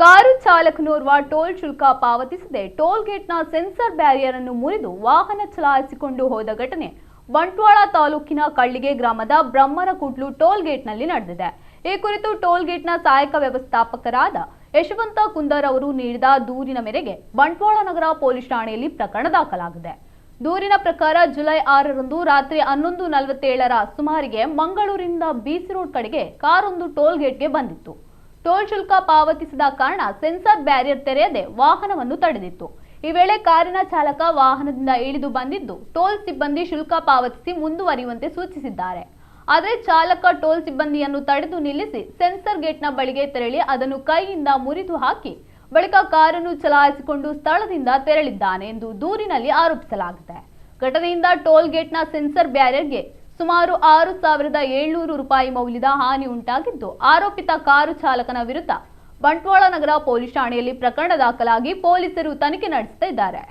Car ಚಾಲಕನೋರ್ವ toll ಶುಲ್ಕ ಪಾವತಿಸದೆ toll ಗೇಟ್ನ sensor barrier ಅನ್ನು ಮುರಿದು ವಾಹನ ಚಲಾಯಿಸಿಕೊಂಡು ಹೋದ ಘಟನೆ ಬಂಟ್ವಾಳ ತಾಲೂಕಿನ ಕಳ್ಳಿಗೆ ಗ್ರಾಮದ ಬ್ರಹ್ಮರಕುಡ್ಲು ಟೋಲ್ ಗೇಟ್ನಲ್ಲಿ ನಡೆದಿದೆ. ಈ ಕುರಿತು ಟೋಲ್ ಗೇಟ್ನ ಸಹಾಯಕ ವ್ಯವಸ್ಥಾಪಕರಾದ ಯಶವಂತ ಕುಂದರ್ ಅವರು ನೀಡಿದ ದೂರಿನ ಮೇರೆಗೆ ಬಂಟ್ವಾಳ ನಗರ ಪೊಲೀಸ್ ಠಾಣೆಯಲ್ಲಿ ಪ್ರಕರಣ ದಾಖಲಾಗಿದೆ. ದೂರಿನ ಪ್ರಕಾರ ಜುಲೈ 6ರಂದು ರಾತ್ರಿ 11:47ರ ಸುಮಾರಿಗೆ ಮಂಗಳೂರಿನಿಂದ ಬಿಸಿ ರೋಡ್ ಕಡೆಗೆ ಕಾರೊಂದು ಟೋಲ್ ಗೇಟ್ಗೆ ಬಂದಿತ್ತು. ಟೋಲ್ ಶುಲ್ಕ ಪಾವತಿಸಿದ ಕಾರಣ ಸೆನ್ಸಾರ್ ಬ್ಯಾರಿಯರ್ ತೆರೆಯದೆ ವಾಹನವನ್ನು ತಡೆದಿತ್ತು. ಈ ವೇಳೆ ಕಾರಿನ ಚಾಲಕ ವಾಹನದಿಂದ ಇಳಿದು ಬಂದಿದ್ದು ಟೋಲ್ ಸಿಬ್ಬಂದಿ ಶುಲ್ಕ ಪಾವತಿಸಿ ಮುಂದುವರಿಯುವಂತೆ ಸೂಚಿಸಿದ್ದಾರೆ. ಆದರೆ ಚಾಲಕ ಟೋಲ್ ಸಿಬ್ಬಂದಿಯನ್ನು ತಡೆದು ನಿಲ್ಲಿಸಿ ಸೆನ್ಸರ್ ಗೇಟ್ನ ಬಳಿಗೆ ತೆರಳಿ ಅದನ್ನು ಕೈಯಿಂದ ಮುರಿದು ಹಾಕಿ ಬಳಿಕ ಕಾರನ್ನು ಚಲಾಯಿಸಿಕೊಂಡು ಸ್ಥಳದಿಂದ ತೆರಳಿದ್ದಾನೆ ಎಂದು ದೂರಿನಲ್ಲಿ ಆರೋಪಿಸಲಾಗಿದೆ. ಘಟನೆಯಿಂದ ಟೋಲ್ ಗೇಟ್ನ ಸೆನ್ಸರ್ ಬ್ಯಾರಿಯರ್ಗೆ ಸುಮಾರು 6,700 ರೂಪಾಯಿ ಮೌಲ್ಯದ ಹಾನಿ ಉಂಟಾಗಿದ್ದು, ಆರೋಪಿತ ಕಾರು ಚಾಲಕನ ವಿರುದ್ಧ ಬಂಟ್ವಾಳ ನಗರ ಪೊಲೀಸ್ ಠಾಣೆಯಲ್ಲಿ ಪ್ರಕರಣ ದಾಖಲಾಗಿ ಪೊಲೀಸರು ತನಿಖೆ ನಡೆಸುತ್ತಿದ್ದಾರೆ.